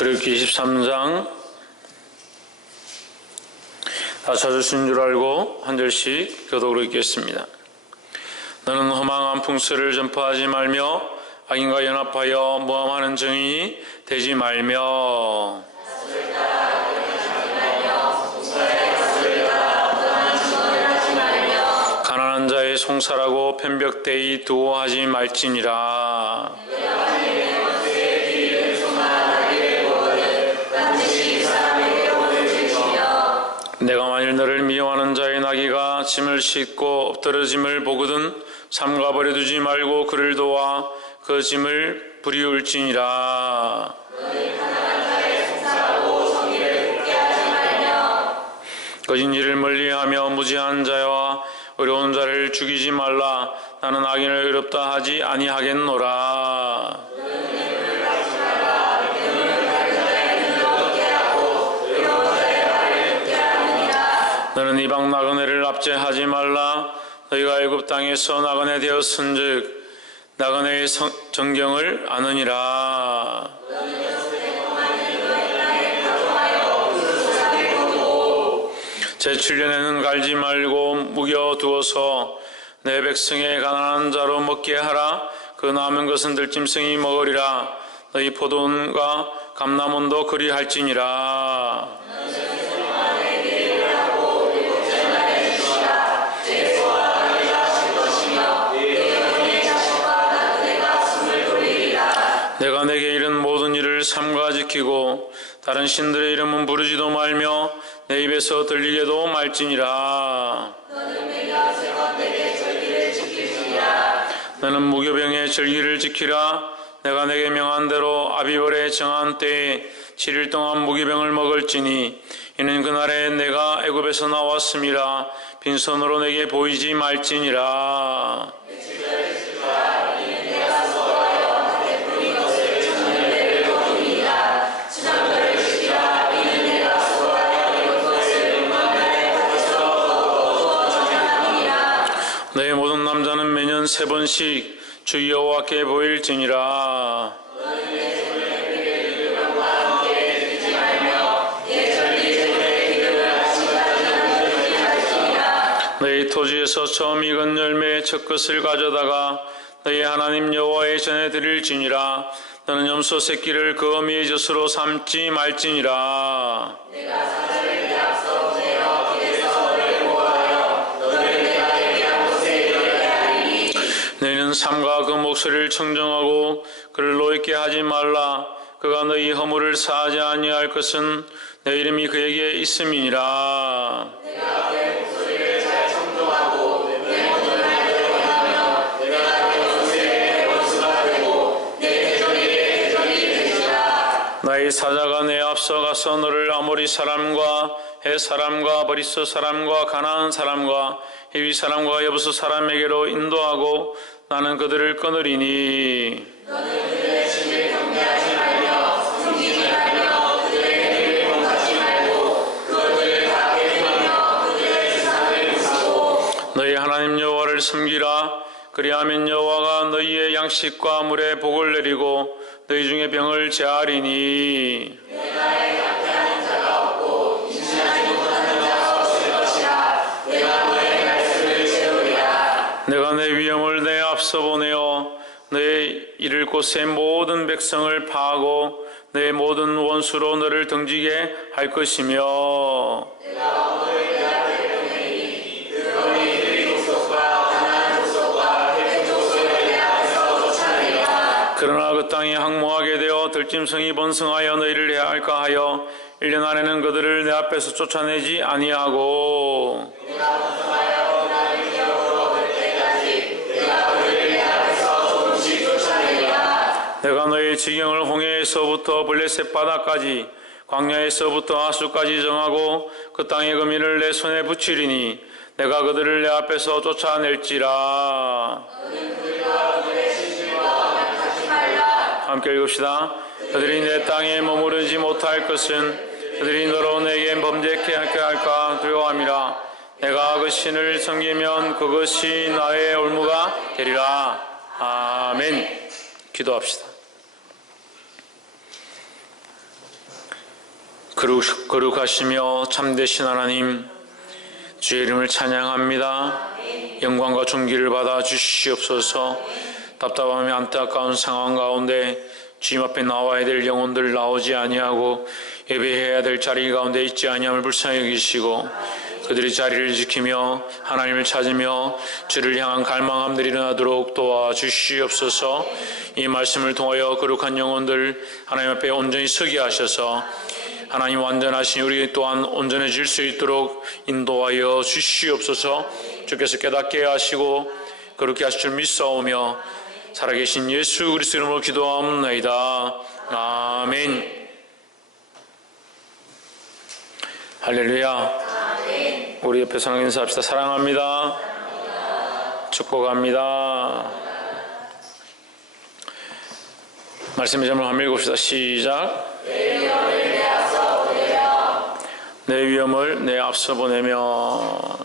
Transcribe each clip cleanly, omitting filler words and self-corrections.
출애굽기 23장 다 찾으신 줄 알고 한 절씩 교독으로 읽겠습니다. 너는 허망한 풍수를 전파하지 말며 악인과 연합하여 모함하는 증인이 되지 말며 가난한 자의 송사라고 편벽되이 두어 하지 말지니라. 내가 만일 너를 미워하는 자의 나귀가 짐을 싣고 엎드러짐을 보거든 삼가 버려두지 말고 그를 도와 그 짐을 부리울지니라. 거짓 일을 멀리하며 무지한 자와 어려운 자를 죽이지 말라. 나는 악인을 의롭다 하지 아니하겠노라. 너는 이방 나그네를 납제하지 말라. 너희가 애굽 땅에서 나그네 되었은즉 나그네의 정경을 아느니라. 제7년에는 갈지 말고 묵여 두어서 내 백성의 가난한 자로 먹게 하라. 그 남은 것은 들짐승이 먹으리라. 너희 포도원과 감람원도 그리할지니라. 내가 내게 이른 모든 일을 삼가 지키고 다른 신들의 이름은 부르지도 말며 내 입에서 들리게도 말지니라. 너는 무교병의 절기를 지키라. 내가 내게 명한 대로 아비벌의 정한 때에 7일 동안 무교병을 먹을지니 이는 그날에 내가 애굽에서 나왔음이라. 빈손으로 내게 보이지 말지니라. 너희 모든 남자는 매년 3번씩 주 여호와께 보일지니라. 너희 토지에서 처음 익은 열매의 첫 것을 가져다가 너희 하나님 여호와에 전해드릴지니라. 너는 염소 새끼를 그 어미의 젖으로 삼지 말지니라. 너희는 삼가 그 목소리를 청정하고 그를 노엽게 하지 말라. 그가 너희 허물을 사하지 아니할 것은 내 이름이 그에게 있음이니라. 내가 그의 목소리를 잘 청정하고 내 모든 말대로 행하며 내가 그의 모습에 원수가 되고 내 대적이 되리라. 나의 사자가 내 앞서 가서 너를 아모리 사람과 헷 사람과 버리스 사람과 가나안 사람과 히위 사람과 여부스 사람에게로 인도하고 나는 그들을 끊으리니. 너는 그들의 신을 경배하지 말며 섬기지 말며 그들의 길을 범하지 말고 그것들을 다 배림하며 그들의 주상을 부수고 너희 하나님 여호와를 섬기라. 그리하면 여호와가 너희의 양식과 물에 복을 내리고 너희 중에 병을 제하리니. 내가 내 위엄을 내 앞서 보내어 너의 이를 곳의 모든 백성을 파하고 내 모든 원수로 너를 등지게 할 것이며 내가 오늘 내 앞에 보내니 그 어린이들의 족속과 가나안 족속과 헷 족속을 내 앞에서 쫓아내리라. 그러나 그 땅이 항모하게 되어 들짐승이 번성하여 너희를 해할까 하여 1년 안에는 그들을 내 앞에서 쫓아내지 아니하고 내가 너의 지경을 홍해에서부터 블레셋 바다까지 광야에서부터 하수까지 정하고 그 땅의 거민을 내 손에 붙이리니 내가 그들을 내 앞에서 쫓아낼지라. 함께 읽읍시다. 그들이 내 땅에 머무르지 못할 것은 그들이 너로 내게 범죄케 할까 두려워함이라. 내가 그 신을 섬기면 그것이 나의 올무가 되리라. 아멘. 기도합시다. 거룩하시며 참되신 하나님, 주의 이름을 찬양합니다. 영광과 존귀를 받아 주시옵소서. 답답하며 안타까운 상황 가운데 주님 앞에 나와야 될 영혼들 나오지 아니하고 예배해야 될 자리 가운데 있지 아니함을 불쌍히 여기시고 그들이 자리를 지키며 하나님을 찾으며 주를 향한 갈망함들이 일어나도록 도와주시옵소서. 이 말씀을 통하여 거룩한 영혼들 하나님 앞에 온전히 서게 하셔서 하나님 완전하신 우리 또한 온전해질 수 있도록 인도하여 주시옵소서. 주께서 깨닫게 하시고 그렇게 하실 줄 믿사오며 살아계신 예수 그리스도 이름으로 기도하옵나이다. 아멘. 할렐루야. 우리 옆에 사랑 인사합시다. 사랑합니다. 축복합니다. 말씀의 제목을 한번 읽읍시다. 시작. 내 위엄을 내 앞서 보내며.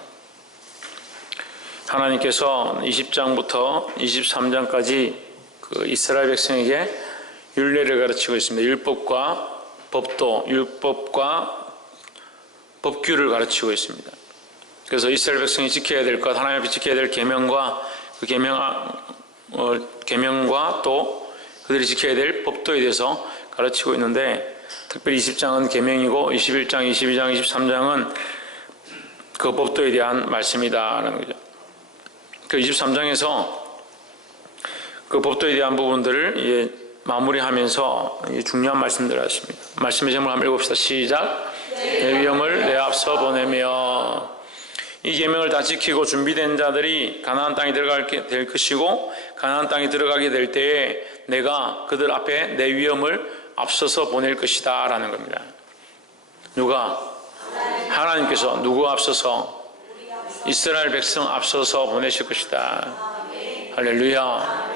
하나님께서 20장부터 23장까지 그 이스라엘 백성에게 율례를 가르치고 있습니다. 율법과 법도, 율법과 법규를 가르치고 있습니다. 그래서 이스라엘 백성이 지켜야 될 것, 하나님 앞에 지켜야 될 계명과 그 계명과 또 그들이 지켜야 될 법도에 대해서 가르치고 있는데, 특별히 20장은 계명이고 21장, 22장, 23장은 그 법도에 대한 말씀이다라는 거죠. 그 23장에서 그 법도에 대한 부분들을 마무리하면서 중요한 말씀들을 하십니다. 말씀의 제목을 한번 읽읍시다. 시작. 내 위엄을 내 앞서 보내며. 이 계명을 다 지키고 준비된 자들이 가나안 땅에 들어가게 될 것이고, 가나안 땅에 들어가게 될 때에 내가 그들 앞에 내 위엄을 앞서서 보낼 것이다 라는 겁니다. 누가? 하나님께서 누구 앞서서? 이스라엘 백성 앞서서 보내실 것이다. 할렐루야.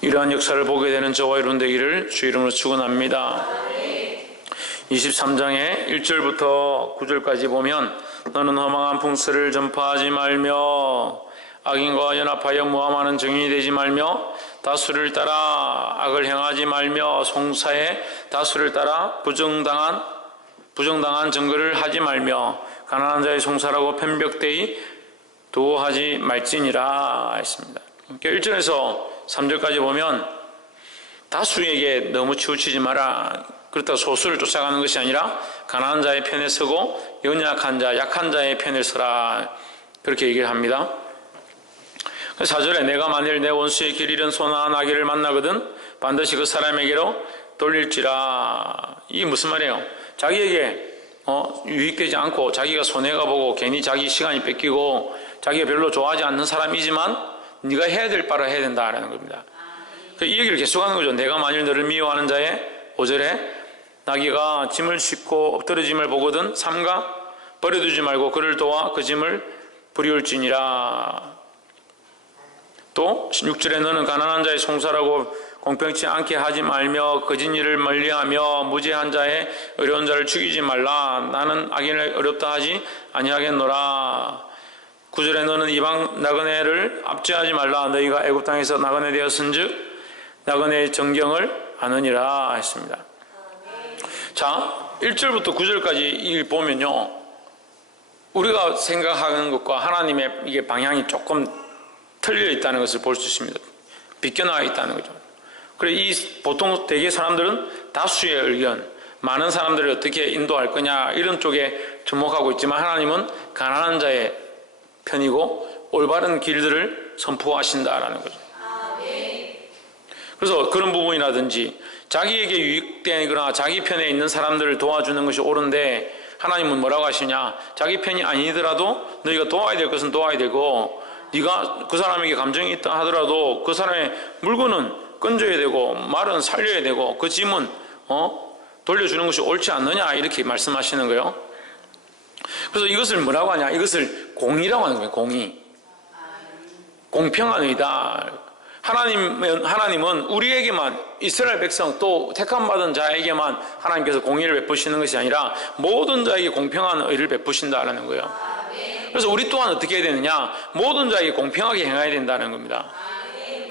이러한 역사를 보게 되는 저와 여러분 되기를 주 이름으로 축원합니다. 23장의 1절부터 9절까지 보면 너는 허망한 풍설을 전파하지 말며 악인과 연합하여 모함하는 증인이 되지 말며 다수를 따라 악을 행하지 말며 송사에 다수를 따라 부정당한 증거를 하지 말며 가난한 자의 송사라고 편벽되이 도하지 말지니라 했습니다. 1절에서 3절까지 보면 다수에게 너무 치우치지 마라. 그렇다고 소수를 쫓아가는 것이 아니라 가난한 자의 편에 서고 연약한 자, 약한 자의 편에 서라. 그렇게 얘기를 합니다. 4절에 내가 만일 내 원수의 길 잃은 소나 나귀를 만나거든 반드시 그 사람에게로 돌릴지라. 이게 무슨 말이에요? 자기에게 유익되지 않고 자기가 손해가 보고 괜히 자기 시간이 뺏기고 자기가 별로 좋아하지 않는 사람이지만 네가 해야 될 바를 해야 된다라는 겁니다. 이 얘기를 계속하는 거죠. 내가 만일 너를 미워하는 자의 5절에 나귀가 짐을 싣고 엎드러짐을 보거든 삼가 버려두지 말고 그를 도와 그 짐을 부리울지니라. 또 6절에 너는 가난한 자의 송사라고 공평치 않게 하지 말며 거짓 일을 멀리하며 무죄한 자의 어려운 자를 죽이지 말라. 나는 악인을 어렵다 하지 아니하겠노라. 9절에 너는 이방 나그네를 압제하지 말라. 너희가 애굽 땅에서 나그네 되었은즉 나그네의 정경을 아느니라 했습니다. 자, 1절부터 9절까지 보면요, 우리가 생각하는 것과 하나님의 이게 방향이 조금 틀려 있다는 것을 볼 수 있습니다. 비껴나와 있다는 거죠. 그래, 보통 대개 사람들은 다수의 의견, 많은 사람들을 어떻게 인도할 거냐 이런 쪽에 주목하고 있지만 하나님은 가난한 자의 편이고 올바른 길들을 선포하신다라는 거죠. 그래서 그런 부분이라든지 자기에게 유익되거나 자기 편에 있는 사람들을 도와주는 것이 옳은데 하나님은 뭐라고 하시냐? 자기 편이 아니더라도 너희가 도와야 될 것은 도와야 되고 네가 그 사람에게 감정이 있다 하더라도 그 사람의 물건은 건져야 되고 말은 살려야 되고 그 짐은 돌려주는 것이 옳지 않느냐 이렇게 말씀하시는 거예요. 그래서 이것을 뭐라고 하냐? 이것을 공의라고 하는 거예요. 공의. 공평한 의다. 하나님은 우리에게만 이스라엘 백성 또 택함받은 자에게만 하나님께서 공의를 베푸시는 것이 아니라 모든 자에게 공평한 의를 베푸신다라는 거예요. 그래서 우리 또한 어떻게 해야 되느냐? 모든 자에게 공평하게 행해야 된다는 겁니다.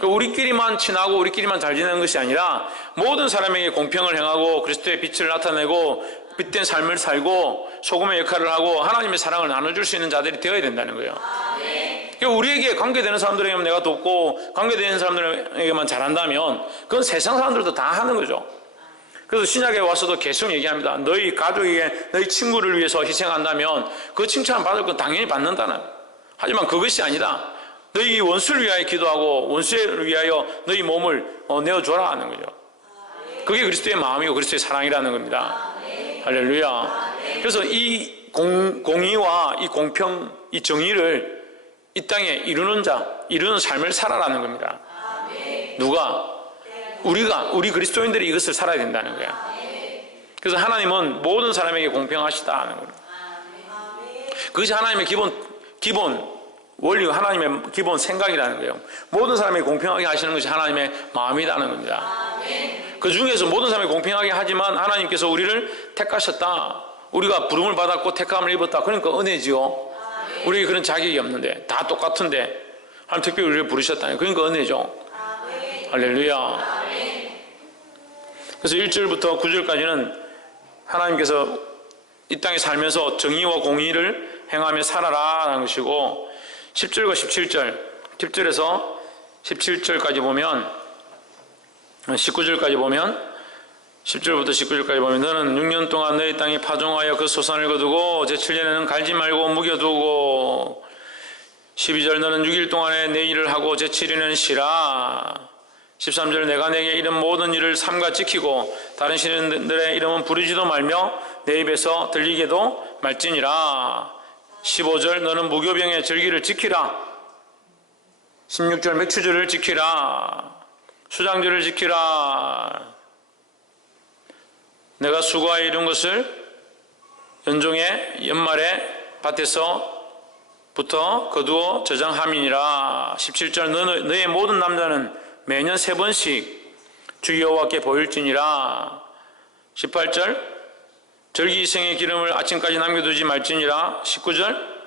우리끼리만 친하고 우리끼리만 잘 지내는 것이 아니라 모든 사람에게 공평을 행하고 그리스도의 빛을 나타내고 빛된 삶을 살고 소금의 역할을 하고 하나님의 사랑을 나눠줄 수 있는 자들이 되어야 된다는 거예요. 우리에게 관계되는 사람들에게만 내가 돕고 관계되는 사람들에게만 잘한다면 그건 세상 사람들도 다 하는 거죠. 그래서 신약에 와서도 계속 얘기합니다. 너희 가족에게 너희 친구를 위해서 희생한다면 그 칭찬 받을 건 당연히 받는다는. 하지만 그것이 아니다. 너희 원수를 위하여 기도하고 원수를 위하여 너희 몸을 내어줘라 하는 거죠. 그게 그리스도의 마음이고 그리스도의 사랑이라는 겁니다. 할렐루야. 그래서 이 공의와 이 공평, 이 정의를 이 땅에 이루는 자, 이루는 삶을 살아라는 겁니다. 누가? 우리 그리스도인들이 이것을 살아야 된다는 거야. 그래서 하나님은 모든 사람에게 공평하시다 하는 겁니다. 그것이 하나님의 기본 원리고 하나님의 기본 생각이라는 거예요. 모든 사람에게 공평하게 하시는 것이 하나님의 마음이라는 겁니다. 그 중에서 모든 사람에게 공평하게 하지만 하나님께서 우리를 택하셨다. 우리가 부름을 받았고 택함을 입었다. 그러니까 은혜지요. 우리에게 그런 자격이 없는데 다 똑같은데 하나님 특별히 우리를 부르셨다니 그러니까 은혜죠. 할렐루야. 그래서 1절부터 9절까지는 하나님께서 이 땅에 살면서 정의와 공의를 행하며 살아라 하는 것이고 10절과 17절 10절에서 17절까지 보면 19절까지 보면 10절부터 19절까지 보면 너는 6년 동안 너희 땅에 파종하여 그 소산을 거두고 제7년에는 갈지 말고 묵여두고 12절 너는 6일 동안에 내 일을 하고 제7일은 쉬라 13절 내가 내게 이런 모든 일을 삼가 지키고 다른 신들의 이름은 부르지도 말며 내 입에서 들리게도 말지니라 15절 너는 무교병의 절기를 지키라 16절 맥추절을 지키라 수장절을 지키라 내가 수고하여 이룬 것을 연종의 연말에 밭에서부터 거두어 저장함이니라 17절 너의 모든 남자는 매년 3번씩 주 여호와께 보일지니라 18절 절기이생의 기름을 아침까지 남겨두지 말지니라 19절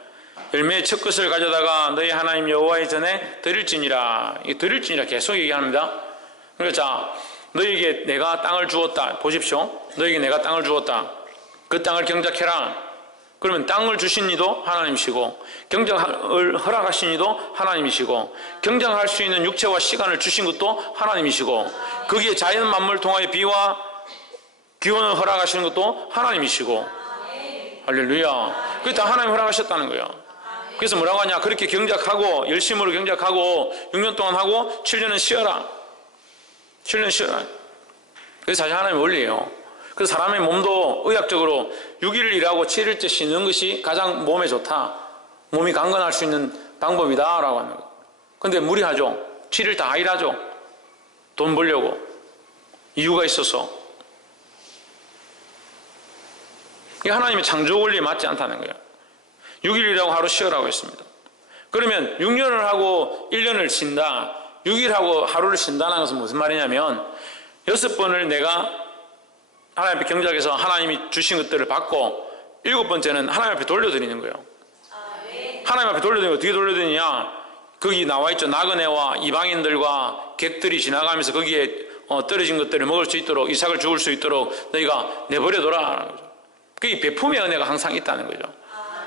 열매의 첫 것을 가져다가 너희 하나님 여호와의 전에 드릴지니라 이 드릴지니라 계속 얘기합니다. 그러니까 자 너희에게 내가 땅을 주었다. 보십시오. 너희에게 내가 땅을 주었다. 그 땅을 경작해라. 그러면 땅을 주신 이도 하나님이시고 경작을 허락하신 이도 하나님이시고 경작할 수 있는 육체와 시간을 주신 것도 하나님이시고 거기에 자연 만물을 통하여 비와 기온을 허락하시는 것도 하나님이시고 할렐루야. 그게 다 하나님 허락하셨다는 거예요. 그래서 뭐라고 하냐 그렇게 경작하고 열심으로 경작하고 6년 동안 하고 7년은 쉬어라. 7년 쉬어라. 그게 사실 하나님의 원리예요. 그래서 사람의 몸도 의학적으로 6일을 일하고 7일째 쉬는 것이 가장 몸에 좋다. 몸이 강건할 수 있는 방법이다 라고 하는 거예요. 근데 무리하죠. 7일 다 일하죠. 돈 벌려고. 이유가 있어서. 이게 하나님의 창조 원리에 맞지 않다는 거예요. 6일이라고 하루 쉬어라고 했습니다. 그러면 6년을 하고 1년을 쉰다. 6일하고 하루를 쉰다는 것은 무슨 말이냐면 6번을 내가 하나님 앞에 경작해서 하나님이 주신 것들을 받고 7번째는 하나님 앞에 돌려드리는 거예요. 하나님 앞에 돌려드리는 거 어떻게 돌려드리냐 거기 나와있죠. 나그네와 이방인들과 객들이 지나가면서 거기에 떨어진 것들을 먹을 수 있도록 이삭을 죽을 수 있도록 너희가 내버려둬라 하는 거죠. 그게 베품의 은혜가 항상 있다는 거죠.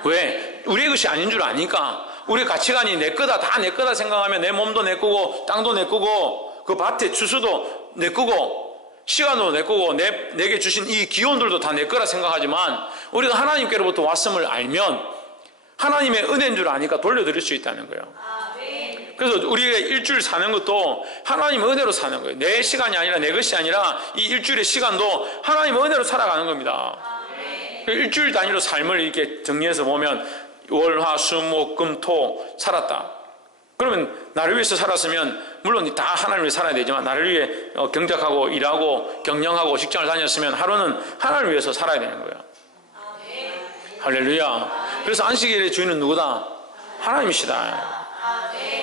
왜? 우리의 것이 아닌 줄 아니까 우리의 가치관이 내 거다 다 내 거다 생각하면 내 몸도 내 거고 땅도 내 거고 그 밭의 추수도 내 거고 시간도 내 거고 내게 주신 이 기온들도 다 내 거라 생각하지만 우리가 하나님께로부터 왔음을 알면 하나님의 은혜인 줄 아니까 돌려드릴 수 있다는 거예요. 그래서 우리가 일주일 사는 것도 하나님의 은혜로 사는 거예요. 내 시간이 아니라 내 것이 아니라 이 일주일의 시간도 하나님의 은혜로 살아가는 겁니다. 일주일 단위로 삶을 이렇게 정리해서 보면 월, 화, 수, 목, 금, 토 살았다. 그러면 나를 위해서 살았으면 물론 다 하나님을 위해 살아야 되지만 나를 위해 경작하고 일하고 경영하고 직장을 다녔으면 하루는 하나님을 위해서 살아야 되는 거예요. 할렐루야. 그래서 안식일의 주인은 누구다? 하나님이시다.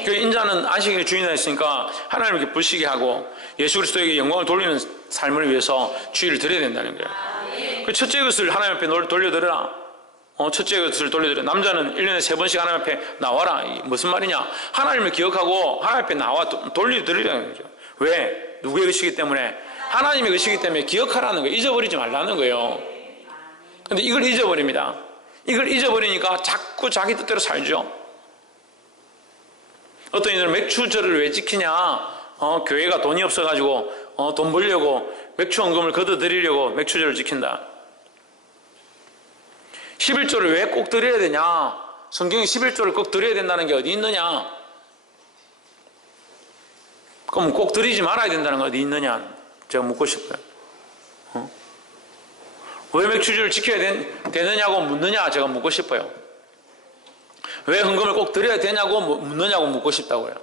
그 인자는 안식일의 주인이 있으니까 하나님을 기쁘시게 하고 예수 그리스도에게 영광을 돌리는 삶을 위해서 주의를 드려야 된다는 거예요. 그 첫째 것을 하나님 앞에 돌려드려라. 첫째 것을 돌려드려. 남자는 1년에 3번씩 하나님 앞에 나와라. 이게 무슨 말이냐? 하나님을 기억하고 하나님 앞에 나와 돌려드리라는 거죠. 왜? 누구의 것이기 때문에? 하나님의 것이기 때문에 기억하라는 거예요. 잊어버리지 말라는 거예요. 근데 이걸 잊어버립니다. 이걸 잊어버리니까 자꾸 자기 뜻대로 살죠. 어떤 이들은 맥주절을 왜 지키냐? 교회가 돈이 없어가지고 돈 벌려고 맥주 헌금을 걷어들이려고 맥주절을 지킨다. 11조를 왜 꼭 드려야 되냐? 성경에 11조를 꼭 드려야 된다는 게 어디 있느냐? 그럼 꼭 드리지 말아야 된다는 게 어디 있느냐? 제가 묻고 싶어요. 왜 맥주절을 지켜야 되느냐고 묻느냐? 제가 묻고 싶어요. 왜 헌금을 꼭 드려야 되냐고 묻느냐고 묻고 싶다고요.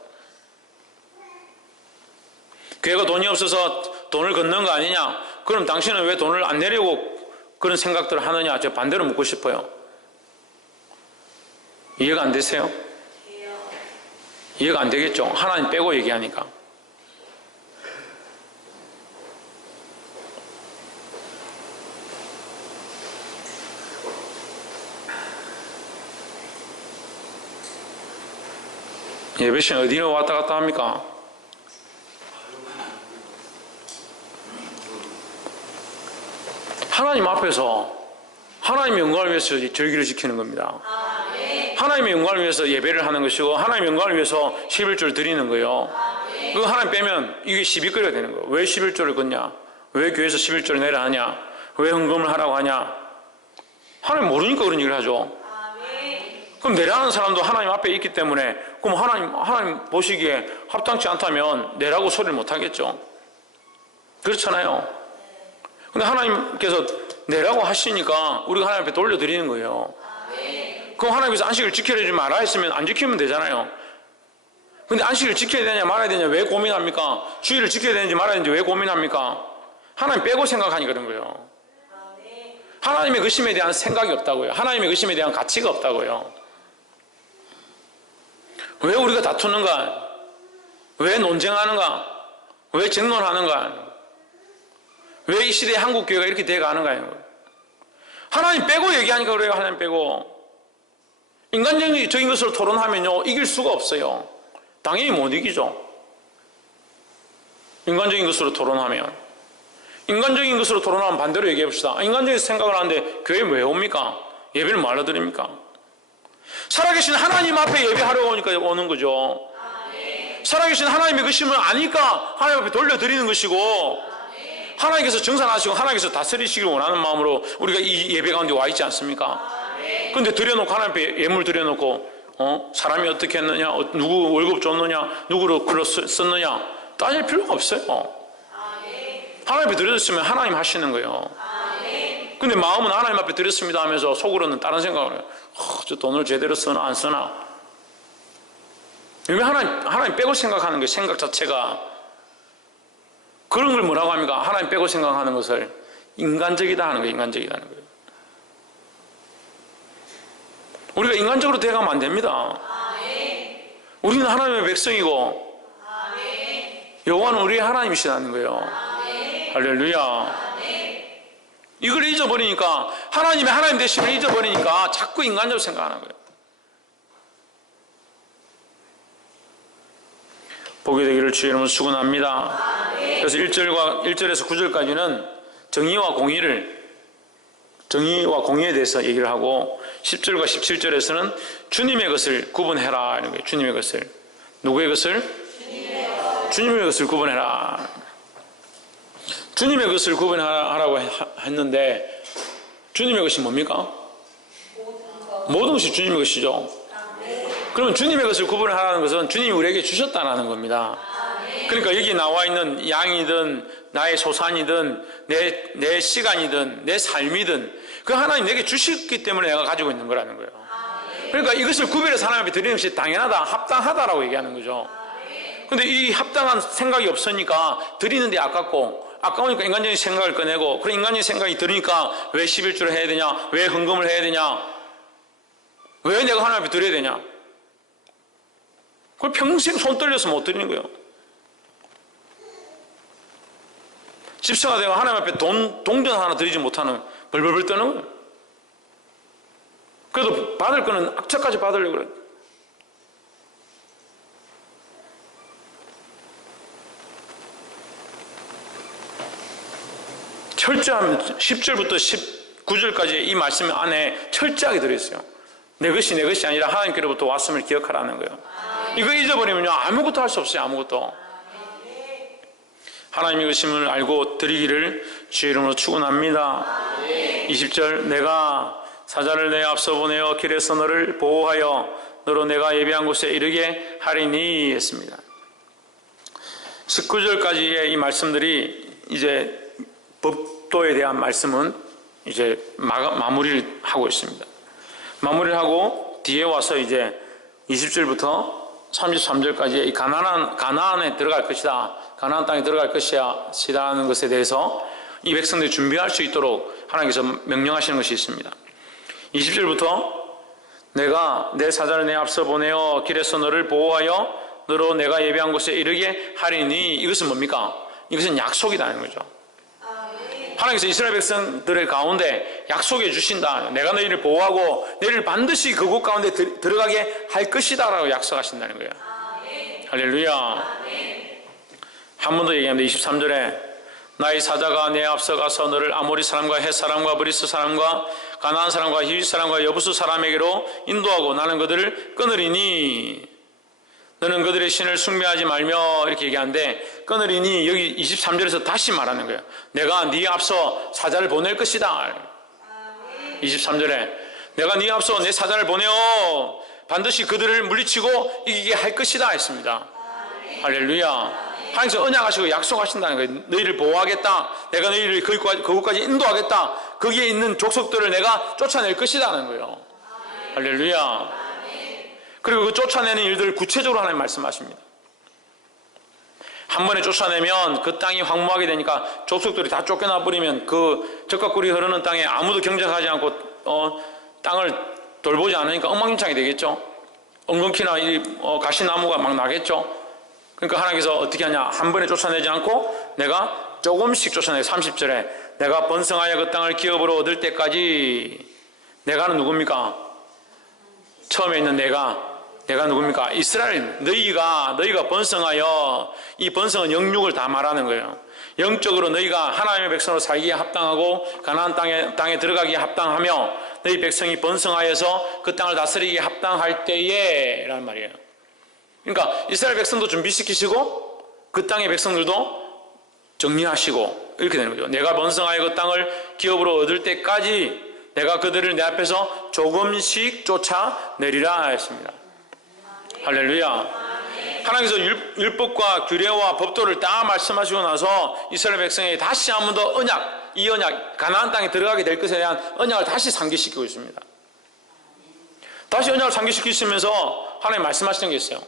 교회가 돈이 없어서 돈을 걷는 거 아니냐? 그럼 당신은 왜 돈을 안 내려고 그런 생각들을 하느냐? 제가 반대로 묻고 싶어요. 이해가 안 되세요? 이해가 안 되겠죠? 하나님 빼고 얘기하니까. 예배 시간 어디로 왔다 갔다 합니까? 하나님 앞에서 하나님의 영광을 위해서 절기를 지키는 겁니다. 하나님의 영광을 위해서 예배를 하는 것이고 하나님의 영광을 위해서 11조를 드리는 거예요. 그거 하나님 빼면 이게 시비거리가 되는 거예요. 왜 11조를 걷냐? 왜 교회에서 11조를 내라 하냐? 왜 헌금을 하라고 하냐? 하나님 모르니까 그런 얘기를 하죠. 그럼 내라는 사람도 하나님 앞에 있기 때문에 그럼 하나님 보시기에 합당치 않다면 내라고 소리를 못 하겠죠. 그렇잖아요. 근데 하나님께서 내라고 하시니까 우리가 하나님 앞에 돌려드리는 거예요. 그럼 하나님께서 안식을 지켜야지 말아 했으면 안 지키면 되잖아요. 근데 안식을 지켜야 되냐 말아야 되냐 왜 고민합니까? 주의를 지켜야 되는지 말아야 되는지 왜 고민합니까? 하나님 빼고 생각하니까 그런 거예요. 하나님의 것임에 대한 생각이 없다고요. 하나님의 것임에 대한 가치가 없다고요. 왜 우리가 다투는가? 왜 논쟁하는가? 왜 정론하는가? 왜 이 시대의 한국교회가 이렇게 돼가는가요? 하나님 빼고 얘기하니까 그래요. 하나님 빼고. 인간적인 것으로 토론하면요 이길 수가 없어요. 당연히 못 이기죠. 인간적인 것으로 토론하면. 인간적인 것으로 토론하면 반대로 얘기해 봅시다. 인간적인 생각을 하는데 교회에 왜 옵니까? 예배를 말로 드립니까? 살아계신 하나님 앞에 예배하려고 오니까 오는 거죠. 살아계신 하나님의 것임을 아니까 하나님 앞에 돌려드리는 것이고 하나님께서 정산하시고 하나님께서 다스리시길 원하는 마음으로 우리가 이 예배 가운데 와 있지 않습니까? 그런데 드려놓고 하나님 앞에 예물 드려놓고 사람이 어떻게 했느냐, 누구 월급 줬느냐, 누구로 글로 썼느냐 따질 필요가 없어요. 하나님 앞에 드렸으면 하나님 하시는 거예요. 근데 마음은 하나님 앞에 드렸습니다 하면서 속으로는 다른 생각을 해요. 저 돈을 제대로 쓰나 안 쓰나. 왜 하나님 빼고 생각하는 거예요. 생각 자체가. 그런 걸 뭐라고 합니까? 하나님 빼고 생각하는 것을 인간적이다 하는 거예요. 인간적이다 하는 거예요. 우리가 인간적으로 돼가면 안 됩니다. 우리는 하나님의 백성이고 여호와는 우리의 하나님이시라는 거예요. 할렐루야. 이걸 잊어버리니까 하나님의 하나님 되심을 잊어버리니까 자꾸 인간적으로 생각하는 거예요. 복이 되기를 주의 이름으로 축원합니다. 그래서 1절에서 9절까지는 정의와 공의에 대해서 얘기를 하고 10절과 17절에서는 주님의 것을 구분해라 이런 거예요. 주님의 것을. 누구의 것을? 주님의 것을 구분해라. 주님의 것을 구분하라고 했는데 주님의 것이 뭡니까? 모든 것이 주님의 것이죠. 그러면 주님의 것을 구분하라는 것은 주님이 우리에게 주셨다는 겁니다. 그러니까 여기 나와 있는 양이든 나의 소산이든 내 시간이든 내 삶이든 그 하나님 내게 주셨기 때문에 내가 가지고 있는 거라는 거예요. 그러니까 이것을 구별해서 하나님 앞에 드리는 것이 당연하다, 합당하다라고 얘기하는 거죠. 근데 이 합당한 생각이 없으니까 드리는데 아까우니까 인간적인 생각을 꺼내고 그런 인간적인 생각이 들으니까 왜 11조를 해야 되냐, 왜 헌금을 해야 되냐, 왜 내가 하나님 앞에 드려야 되냐, 그걸 평생 손 떨려서 못 드리는 거예요. 집사가 되고 하나님 앞에 동전 하나 드리지 못하는 벌벌벌 떠는 거예요. 그래도 받을 거는 악착같이 받으려고 그래. 철저하면 10절부터 19절까지 이 말씀 안에 철저하게 들어있어요. 내 것이 아니라 하나님께로부터 왔음을 기억하라는 거예요. 이거 잊어버리면요 아무것도 할 수 없어요. 아무것도. 하나님의 것임을 알고 드리기를 주의 이름으로 축원합니다. 20절 내가 사자를 내 앞서 보내어 길에서 너를 보호하여 너로 내가 예비한 곳에 이르게 하리니 했습니다. 19절까지의 이 말씀들이 이제 법도에 대한 말씀은 이제 마무리를 하고 있습니다. 마무리를 하고 뒤에 와서 이제 20절부터 33절까지 이 가나안에 들어갈 것이다. 가나안 땅에 들어갈 것이라는 것에 대해서 이 백성들이 준비할 수 있도록 하나님께서 명령하시는 것이 있습니다. 20절부터 내가 내 사자를 내 앞서 보내어 길에서 너를 보호하여 너로 내가 예비한 곳에 이르게 하리니 이것은 뭡니까? 이것은 약속이라는 거죠. 하나님께서 이스라엘 백성들의 가운데 약속해 주신다. 내가 너희를 보호하고 너희를 반드시 그곳 가운데 들어가게 할 것이다 라고 약속하신다는 거예요. 할렐루야. 한 번 더 얘기합니다. 23절에 나의 사자가 내 앞서 가서 너를 아모리 사람과 헷 사람과 브리스 사람과 가나안 사람과 히윗 사람과 여부수 사람에게로 인도하고 나는 그들을 끊으리니 너는 그들의 신을 숭배하지 말며 이렇게 얘기하는데 끊으리니 여기 23절에서 다시 말하는 거예요. 내가 네 앞서 사자를 보낼 것이다. 23절에 내가 네 앞서 내 사자를 보내어 반드시 그들을 물리치고 이기게 할 것이다 했습니다. 할렐루야. 하나님께서 언약하시고 약속하신다는 거예요. 너희를 보호하겠다. 내가 너희를 그곳까지 인도하겠다. 거기에 있는 족속들을 내가 쫓아낼 것이라는 거예요. 할렐루야. 그리고 그 쫓아내는 일들을 구체적으로 하나님 말씀하십니다. 한 번에 쫓아내면 그 땅이 황무하게 되니까 족속들이 다 쫓겨나 버리면 그 적과 꿀이 흐르는 땅에 아무도 경작하지 않고 땅을 돌보지 않으니까 엉망진창이 되겠죠. 엉겅퀴나 가시나무가 막 나겠죠. 그러니까 하나님께서 어떻게 하냐, 한 번에 쫓아내지 않고 내가 조금씩 쫓아내요. 30절에 내가 번성하여 그 땅을 기업으로 얻을 때까지. 내가는 누굽니까? 처음에 있는 내가 누굽니까? 이스라엘. 너희가 번성하여, 이 번성은 영육을 다 말하는 거예요. 영적으로 너희가 하나님의 백성으로 살기에 합당하고 가나안 땅에 들어가기에 합당하며 너희 백성이 번성하여서 그 땅을 다스리기에 합당할 때에 라는 말이에요. 그러니까 이스라엘 백성도 준비시키시고 그 땅의 백성들도 정리하시고 이렇게 되는 거죠. 내가 번성하여 그 땅을 기업으로 얻을 때까지 내가 그들을 내 앞에서 조금씩 쫓아내리라 했습니다. 할렐루야. 하나님께서 율법과 규례와 법도를 다 말씀하시고 나서 이스라엘 백성에게 다시 한 번 더 이 언약, 가나안 땅에 들어가게 될 것에 대한 언약을 다시 상기시키고 있습니다. 다시 언약을 상기시키시면서 하나님 말씀하시는 게 있어요.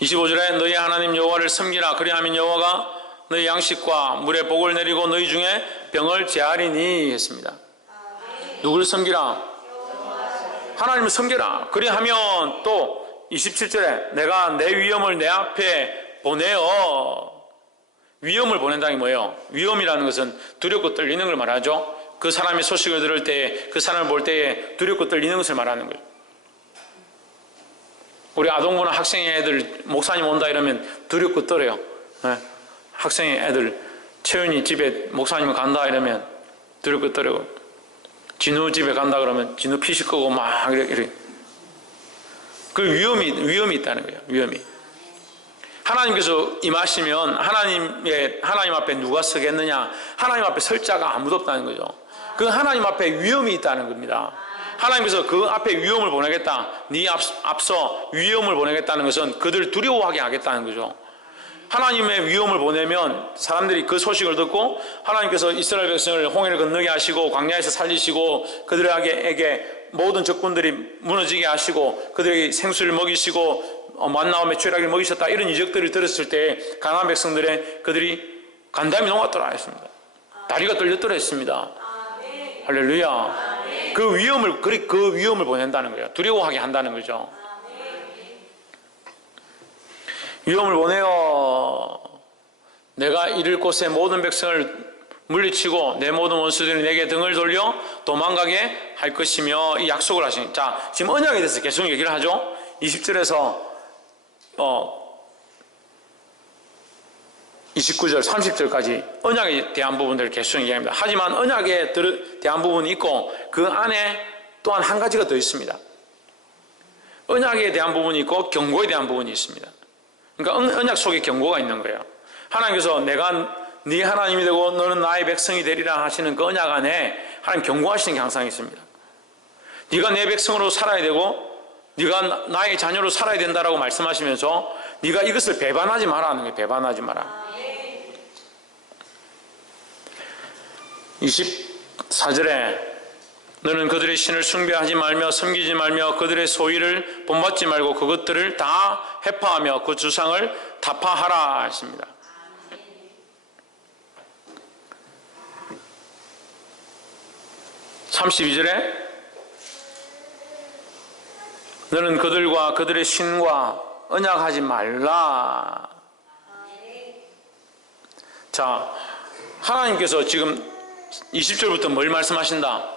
25절에 너희 하나님 여호와를 섬기라. 그리하면 여호와가 너희 양식과 물에 복을 내리고 너희 중에 병을 제하리니 했습니다. 누구를 섬기라? 하나님을 섬기라. 그리하면 또 27절에 내가 내 위엄을 내 앞에 보내어. 위엄을 보낸다는 게 뭐예요? 위엄이라는 것은 두렵고 떨리는 걸 말하죠. 그 사람의 소식을 들을 때에, 그 사람을 볼 때에 두렵고 떨리는 것을 말하는 거예요. 우리 아동부나 학생의 애들 목사님 온다 이러면 두렵고 떨어요. 네. 학생의 애들 채윤이 집에 목사님 간다 이러면 두렵고 떨어요. 진우 집에 간다 그러면 진우 피 씻고 막 이래. 그 위험이 있다는 거예요. 위험이. 하나님께서 임하시면 하나님 앞에 누가 서겠느냐? 하나님 앞에 설 자가 아무도 없다는 거죠. 그 하나님 앞에 위험이 있다는 겁니다. 하나님께서 그 앞에 위험을 보내겠다. 네 앞서 위험을 보내겠다는 것은 그들 두려워하게 하겠다는 거죠. 하나님의 위험을 보내면 사람들이 그 소식을 듣고 하나님께서 이스라엘 백성을 홍해를 건너게 하시고 광야에서 살리시고 그들에게 모든 적군들이 무너지게 하시고 그들에게 생수를 먹이시고 만나와 메추라기를 먹이셨다. 이런 이적들을 들었을 때 가나안 백성들의 그들이 간담이 녹았더라 했습니다. 다리가 떨렸더라 했습니다. 할렐루야. 그 위험을 보낸다는 거예요. 두려워하게 한다는 거죠. 위험을 보내어 내가 이를 곳에 모든 백성을 물리치고 내 모든 원수들이 내게 등을 돌려 도망가게 할 것이며 이 약속을 하시니. 자, 지금 언약에 대해서 계속 얘기를 하죠. 20절에서 29절, 30절까지 언약에 대한 부분들을 계속 얘기합니다. 하지만 언약에 대한 부분이 있고 그 안에 또한 한 가지가 더 있습니다. 언약에 대한 부분이 있고 경고에 대한 부분이 있습니다. 그러니까 언약 속에 경고가 있는 거예요. 하나님께서 내가 네 하나님이 되고 너는 나의 백성이 되리라 하시는 그 언약 안에 하나님 경고하시는 게 항상 있습니다. 네가 내 백성으로 살아야 되고 네가 나의 자녀로 살아야 된다라고 말씀하시면서 네가 이것을 배반하지 마라 하는 거예요. 배반하지 마라. 24절에 너는 그들의 신을 숭배하지 말며 섬기지 말며 그들의 소위를 본받지 말고 그것들을 다 해파하며 그 주상을 타파하라 했습니다. (32절에) 너는 그들과 그들의 신과 언약하지 말라. 자, 하나님께서 지금 20절부터 뭘 말씀하신다?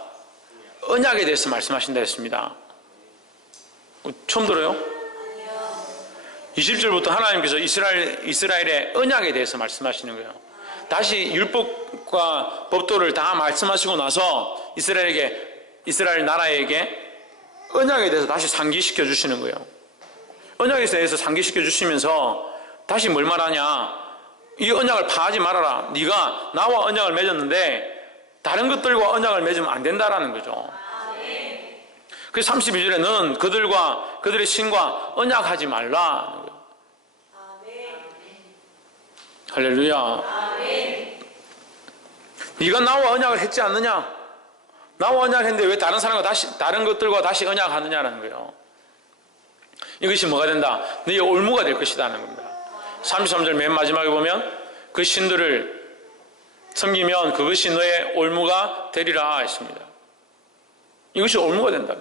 언약에 대해서 말씀하신다 했습니다. 처음 들어요? 20절부터 하나님께서 이스라엘의 언약에 대해서 말씀하시는 거예요. 다시 율법과 법도를 다 말씀하시고 나서 이스라엘 나라에게 언약에 대해서 다시 상기시켜 주시는 거예요. 언약에 대해서 상기시켜 주시면서 다시 뭘 말하냐? 이 언약을 파하지 말아라. 네가 나와 언약을 맺었는데 다른 것들과 언약을 맺으면 안 된다라는 거죠. 그래서 32절에 너는 그들과 그들의 신과 언약하지 말라. 할렐루야. 네가 나와 언약을 했지 않느냐? 나와 언약을 했는데 왜 다른 것들과 다시 언약하느냐라는 거예요. 이것이 뭐가 된다? 너의 올무가 될 것이다는 겁니다. 33절 맨 마지막에 보면 그 신들을 섬기면 그것이 너의 올무가 되리라 했습니다. 이것이 올무가 된다.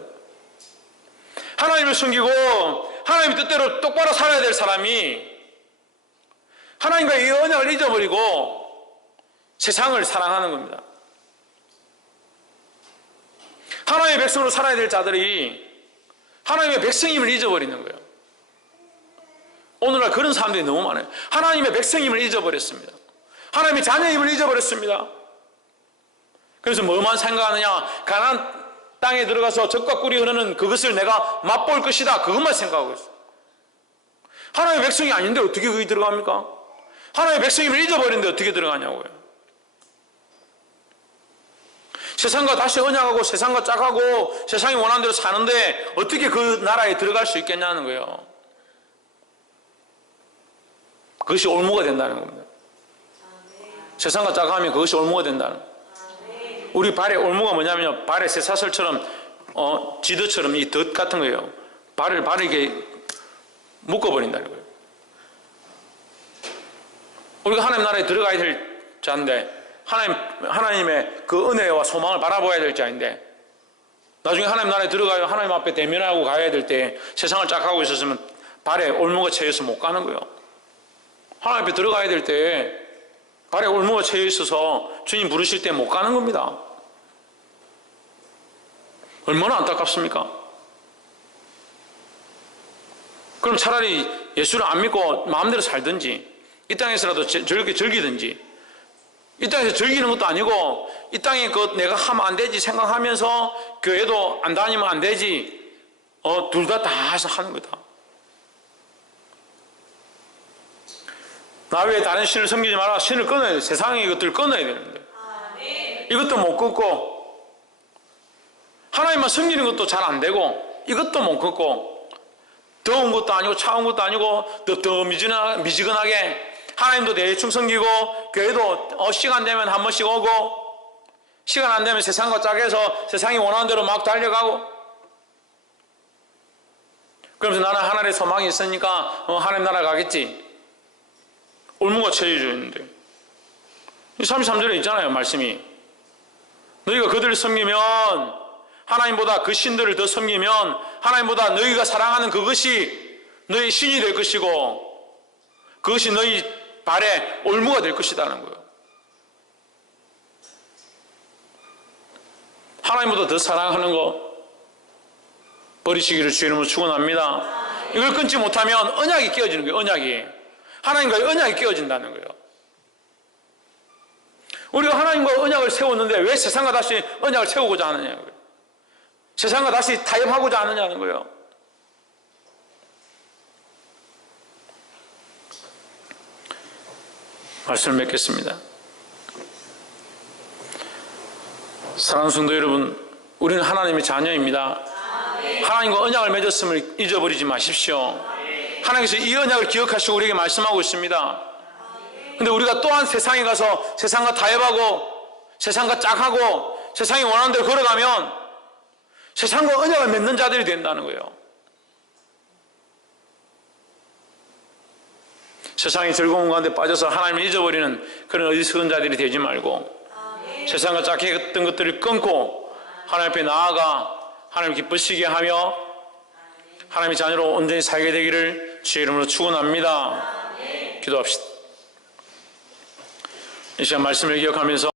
하나님을 섬기고 하나님의 뜻대로 똑바로 살아야 될 사람이 하나님과 이 언약을 잊어버리고 세상을 사랑하는 겁니다. 하나님의 백성으로 살아야 될 자들이 하나님의 백성임을 잊어버리는 거예요. 오늘날 그런 사람들이 너무 많아요. 하나님의 백성임을 잊어버렸습니다. 하나님의 자녀임을 잊어버렸습니다. 그래서 뭐만 생각하느냐? 가나안 땅에 들어가서 젖과 꿀이 흐르는 그것을 내가 맛볼 것이다. 그것만 생각하고 있어요. 하나님의 백성이 아닌데 어떻게 거기 들어갑니까? 하나님의 백성임을 잊어버리는데 어떻게 들어가냐고요. 세상과 다시 언약하고 세상과 짝하고 세상이 원하는 대로 사는데 어떻게 그 나라에 들어갈 수 있겠냐는 거예요. 그것이 올무가 된다는 겁니다. 세상과 짝하면 그것이 올무가 된다는 거예요. 우리 발의 올무가 뭐냐면요, 발의 쇠사슬처럼 지드처럼 이 덫 같은 거예요. 발을 이렇게 묶어버린다는 거예요. 우리가 하나님 나라에 들어가야 될 자인데 하나님의 그 은혜와 소망을 바라봐야 될 자인데 나중에 하나님 나라에 들어가요. 하나님 앞에 대면하고 가야 될 때 세상을 짝하고 있었으면 발에 올무가 채여서 못 가는 거예요. 하나님 앞에 들어가야 될 때 발에 올무가 채여 있어서 주님 부르실 때 못 가는 겁니다. 얼마나 안타깝습니까? 그럼 차라리 예수를 안 믿고 마음대로 살든지 이 땅에서라도 저렇게 즐기든지, 이 땅에서 즐기는 것도 아니고 이 땅에 내가 하면 안 되지 생각하면서 교회도 안 다니면 안 되지, 둘 다 해서 하는 거다. 나 외에 다른 신을 섬기지 마라. 신을 끊어야 돼. 세상의 것들을 끊어야 되는데 이것도 못 끊고 하나님만 섬기는 것도 잘 안 되고 이것도 못 끊고 더운 것도 아니고 차운 것도 아니고 더 미지근하게 하나님도 대충 섬기고 교회도 시간 되면 한 번씩 오고 시간 안 되면 세상과 짝해서 세상이 원하는 대로 막 달려가고 그러면서 나는 하나님의 소망이 있으니까 하나님 나라 가겠지. 올무가 채워져 있는데 33절에 있잖아요. 말씀이 너희가 그들을 섬기면 하나님보다 그 신들을 더 섬기면 하나님보다 너희가 사랑하는 그것이 너희 신이 될 것이고 그것이 너희 발에 올무가 될 것이라는 거예요. 하나님보다 더 사랑하는 거 버리시기를 주의 이름으로 축원합니다. 이걸 끊지 못하면 언약이 깨어지는 거예요. 언약이. 하나님과의 언약이 깨어진다는 거예요. 우리가 하나님과 언약을 세웠는데 왜 세상과 다시 언약을 세우고자 하느냐는 거예요. 세상과 다시 타협하고자 하느냐는 거예요. 말씀을 맺겠습니다. 사랑하는 성도 여러분, 우리는 하나님의 자녀입니다. 하나님과 언약을 맺었음을 잊어버리지 마십시오. 하나님께서 이 언약을 기억하시고 우리에게 말씀하고 있습니다. 근데 우리가 또한 세상에 가서 세상과 타협하고 세상과 짝하고 세상이 원하는 대로 걸어가면 세상과 언약을 맺는 자들이 된다는 거예요. 세상의 즐거운 가운데 빠져서 하나님을 잊어버리는 그런 어리석은 자들이 되지 말고 세상과 짝했던 것들을 끊고 하나님 앞에 나아가 하나님 기쁘시게 하며 하나님의 자녀로 온전히 살게 되기를 주의 이름으로 축원합니다. 기도합시다. 이 시간 말씀을 기억하면서